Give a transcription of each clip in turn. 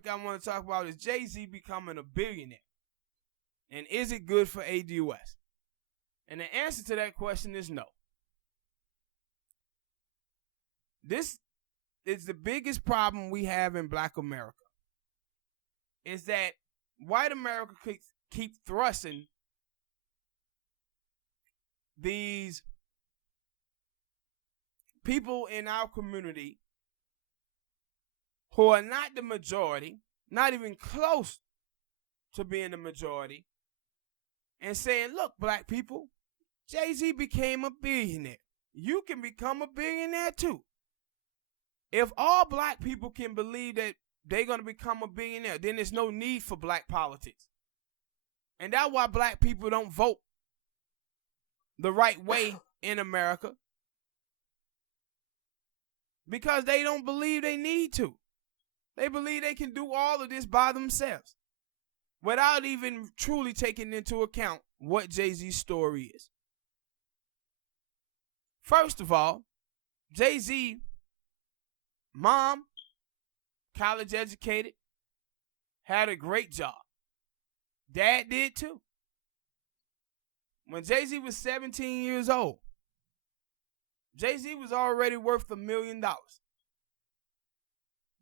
topic I want to talk about is Jay-Z becoming a billionaire. And is it good for ADOS? And the answer to that question is no. This is the biggest problem we have in Black America. Is that white America keep thrusting these people in our community who are not the majority, not even close to being the majority, and saying, look, black people, Jay-Z became a billionaire. You can become a billionaire too. If all black people can believe that they're going to become a billionaire, then there's no need for black politics. And that's why black people don't vote the right way in America. Because they don't believe they need to. They believe they can do all of this by themselves without even truly taking into account what Jay-Z's story is. First of all, Jay-Z, mom, college educated, had a great job. Dad did too. When Jay-Z was 17 years old, Jay-Z was already worth $1 million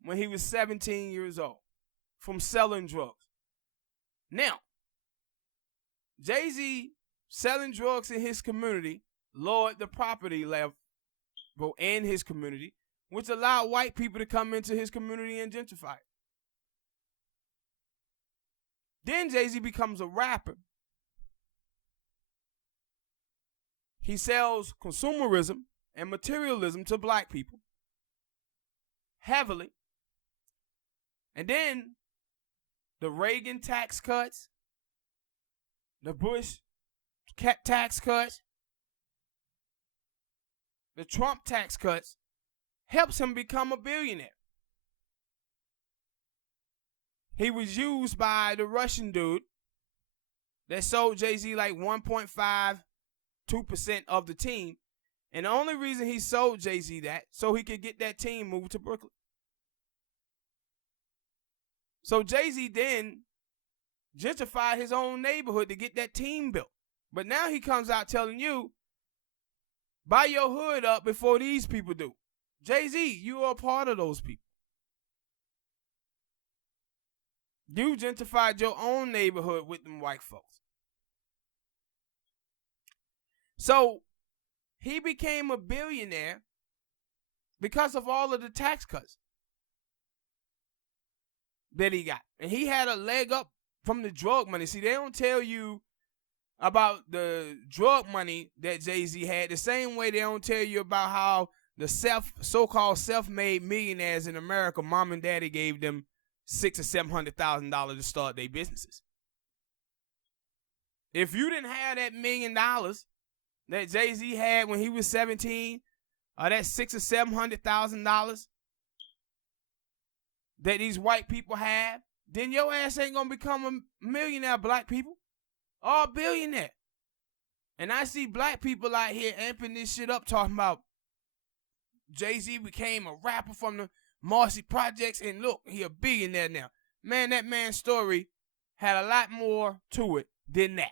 when he was 17 years old from selling drugs. Now, Jay-Z selling drugs in his community lowered the property level in his community, which allowed white people to come into his community and gentrify it. Then Jay-Z becomes a rapper. He sells consumerism and materialism to black people heavily. And then the Reagan tax cuts, the Bush tax cuts, the Trump tax cuts helps him become a billionaire. He was used by the Russian dude that sold Jay-Z like 1.52% of the team. And the only reason he sold Jay-Z that, so he could get that team moved to Brooklyn. So Jay-Z then gentrified his own neighborhood to get that team built. But now he comes out telling you, buy your hood up before these people do. Jay-Z, you are a part of those people. You gentrified your own neighborhood with them white folks. So he became a billionaire because of all of the tax cuts that he got. And he had a leg up from the drug money. See, they don't tell you about the drug money that Jay-Z had the same way they don't tell you about how the so-called self-made millionaires in America, mom and daddy gave them $600,000 or $700,000 to start their businesses. If you didn't have that $1 million that Jay-Z had when he was 17, or that $600,000 or $700,000 that these white people have, then your ass ain't gonna become a millionaire, black people, or a billionaire. And I see black people out here amping this shit up, talking about Jay-Z became a rapper from the Marcy Projects, and look, he a billionaire now. Man, that man's story had a lot more to it than that.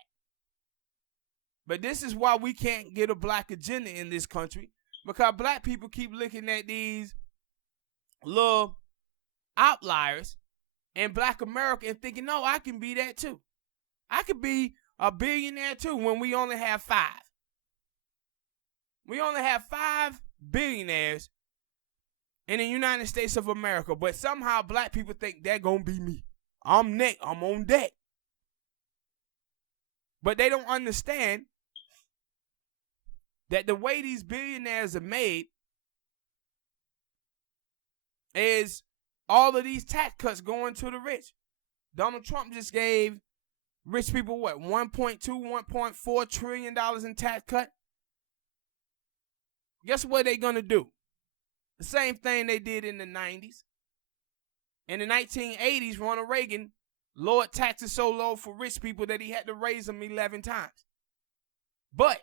But this is why we can't get a black agenda in this country, because black people keep looking at these little outliers in black America and thinking, no, I can be that too. I could be a billionaire too, when we only have 5. We only have 5 billionaires in the United States of America, but somehow black people think they're gonna be me. I'm next. I'm on deck. But they don't understand that the way these billionaires are made is all of these tax cuts going to the rich. Donald Trump just gave rich people what, $1.2, $1.4 trillion in tax cut? Guess what they're gonna do? The same thing they did in the 90s. In the 1980s, Ronald Reagan lowered taxes so low for rich people that he had to raise them 11 times. But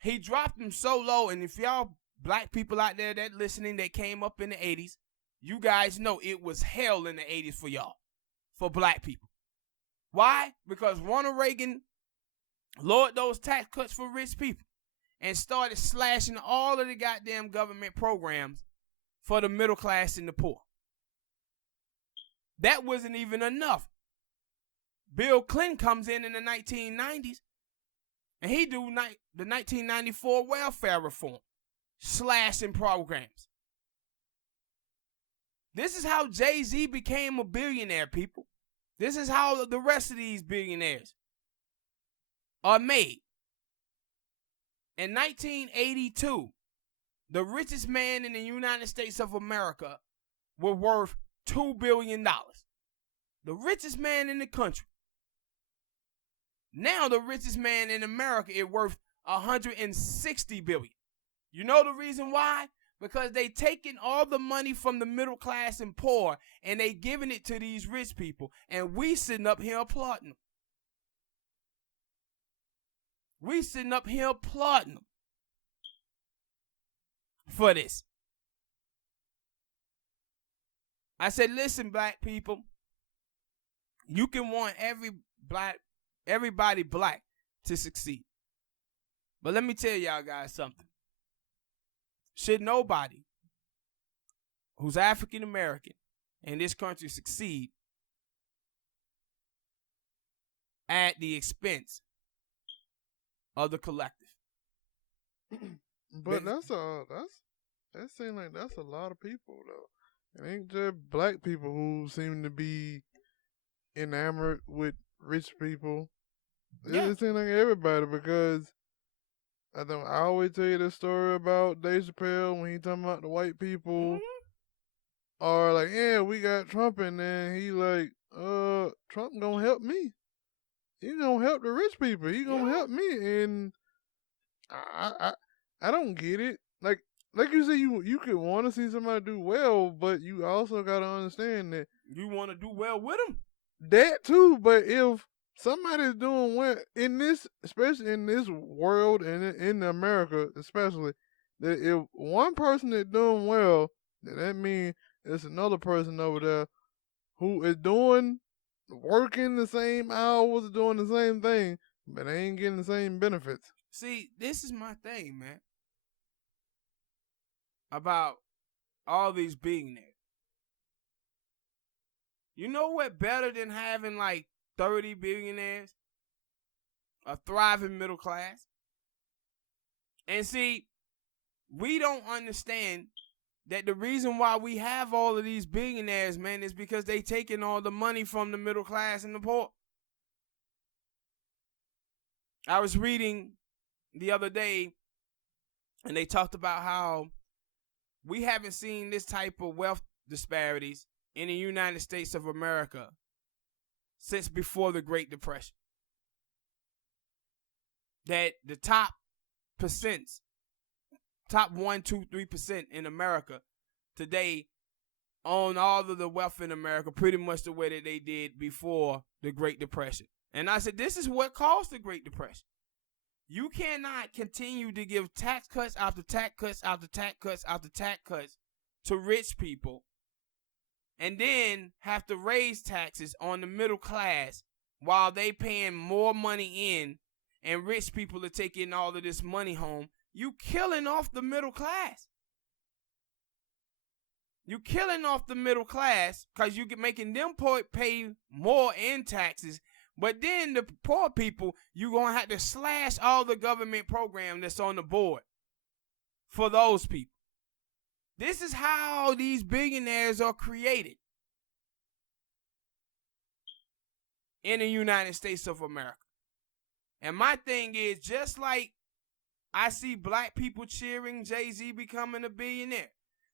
he dropped them so low, and if y'all black people out there that listening that came up in the 80s, you guys know it was hell in the 80s for y'all, for black people. Why? Because Ronald Reagan lowered those tax cuts for rich people and started slashing all of the goddamn government programs for the middle class and the poor. That wasn't even enough. Bill Clinton comes in the 1990s, and he do the 1994 welfare reform, slashing programs. This is how Jay-Z became a billionaire, people. This is how the rest of these billionaires are made. In 1982, the richest man in the United States of America was worth $2 billion. The richest man in the country. Now the richest man in America is worth $160 billion. You know the reason why? Because they taking all the money from the middle class and poor and they giving it to these rich people, and we sitting up here applauding them. We sitting up here applauding them for this. I said, listen, black people, you can want everybody black to succeed. But let me tell y'all guys something. Should nobody who's African American in this country succeed at the expense of the collective? But that seems like that's a lot of people though. It ain't just black people who seem to be enamored with rich people. Yeah. It seems like everybody, because I always tell you the story about Dave Chappelle when he talking about the white people are like, yeah, we got Trump, and then he like, Trump gonna help me. He gonna help the rich people. He gonna help me, and I don't get it. Like you say, you could want to see somebody do well, but you also gotta understand that you want to do well with them. That too, but if somebody's doing well in this, especially in this world and in America, especially, that if one person is doing well, then that means there's another person over there who is working the same hours, doing the same thing, but they ain't getting the same benefits. See, this is my thing, man, about all these billionaires. You know what better than having like 30 billionaires? A thriving middle class. And see, we don't understand that the reason why we have all of these billionaires, man, is because they taking all the money from the middle class and the poor. I was reading the other day, and they talked about how we haven't seen this type of wealth disparities in the United States of America since before the Great Depression. That the top 1%, 2, 3% in America today own all of the wealth in America pretty much the way that they did before the Great Depression. And I said, this is what caused the Great Depression. You cannot continue to give tax cuts after tax cuts after tax cuts after tax cuts to rich people and then have to raise taxes on the middle class while they paying more money in and rich people are taking all of this money home. You killing off the middle class. You killing off the middle class because you making them pay more in taxes. But then the poor people, you're going to have to slash all the government program that's on the board for those people. This is how these billionaires are created in the United States of America. And my thing is, just like I see black people cheering Jay-Z becoming a billionaire,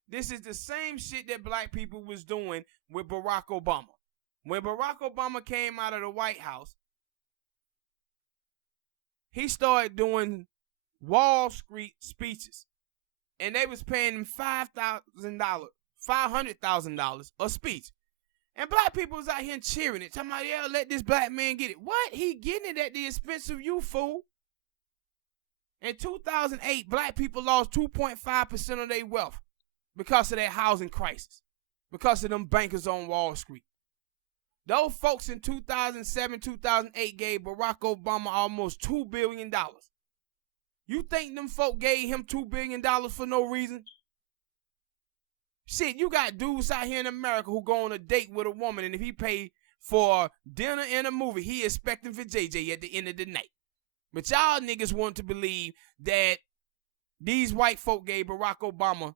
this is the same shit that black people was doing with Barack Obama. When Barack Obama came out of the White House, he started doing Wall Street speeches. And they was paying him $500,000 a speech. And black people was out here cheering it. Talking about, yeah, let this black man get it. What? He getting it at the expense of you, fool. In 2008, black people lost 2.5% of their wealth because of that housing crisis. because of them bankers on Wall Street. Those folks in 2007, 2008 gave Barack Obama almost $2 billion. You think them folk gave him $2 billion for no reason? Shit, you got dudes out here in America who go on a date with a woman, and if he pay for dinner and a movie, he expecting for JJ at the end of the night. But y'all niggas want to believe that these white folk gave Barack Obama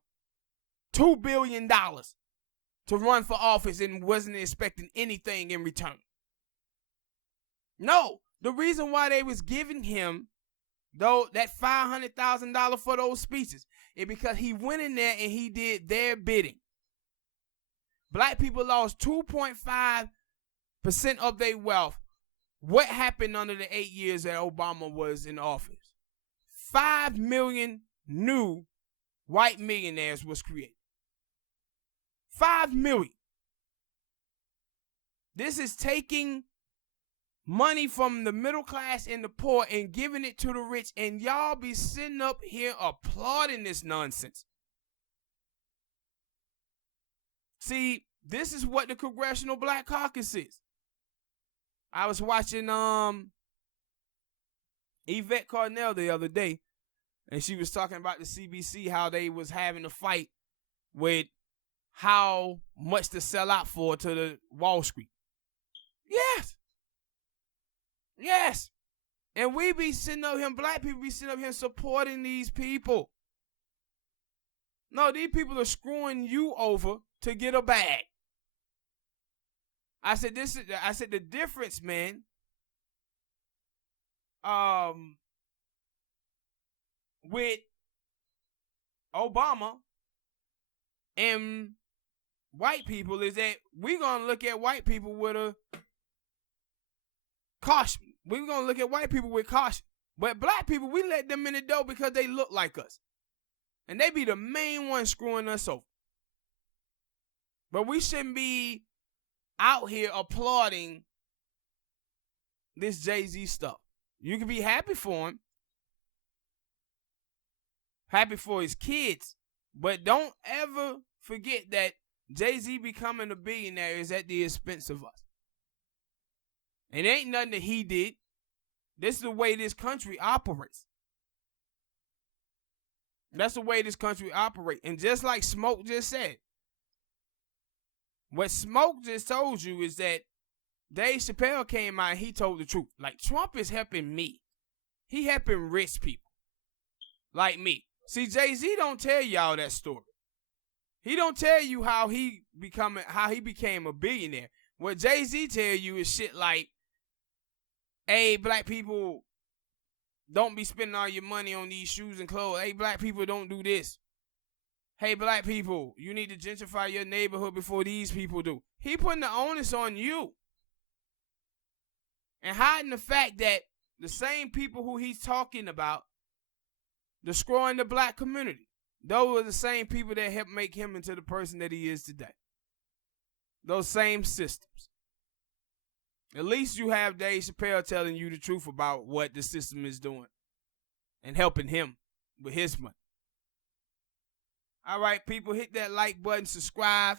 $2 billion to run for office and wasn't expecting anything in return. No, the reason why they was giving him though that $500,000 for those speeches is because he went in there and he did their bidding. Black people lost 2.5% of their wealth. What happened under the 8 years that Obama was in office? 5 million new white millionaires was created. 5 million. This is taking money from the middle class and the poor and giving it to the rich, and y'all be sitting up here applauding this nonsense. See, this is what the Congressional Black Caucus is. I was watching Yvette Carnell the other day, and she was talking about the CBC, how they was having a fight with how much to sell out for to the Wall Street. Yes. Yes. And we be sitting up here, black people be sitting up here supporting these people. No, these people are screwing you over to get a bag. I said the difference, man. With Obama and white people is that we're gonna look at white people with a caution. We're gonna look at white people with caution. But black people, we let them in the door because they look like us. And they be the main ones screwing us over. But we shouldn't be out here applauding this Jay-Z stuff. You can be happy for him. Happy for his kids. But don't ever forget that Jay-Z becoming a billionaire is at the expense of us. It ain't nothing that he did. This is the way this country operates. That's the way this country operates. And just like Smoke just said, what Smoke just told you is that Dave Chappelle came out and he told the truth. Like, Trump is helping me. He helping rich people like me. See, Jay-Z don't tell y'all that story. He don't tell you how he became a billionaire. What Jay-Z tell you is shit like, hey, black people, don't be spending all your money on these shoes and clothes. Hey, black people, don't do this. Hey, black people, you need to gentrify your neighborhood before these people do. He putting the onus on you. And hiding the fact that the same people who he's talking about destroying the black community, those are the same people that helped make him into the person that he is today. Those same systems. At least you have Dave Chappelle telling you the truth about what the system is doing and helping him with his money. All right, people, hit that like button, subscribe.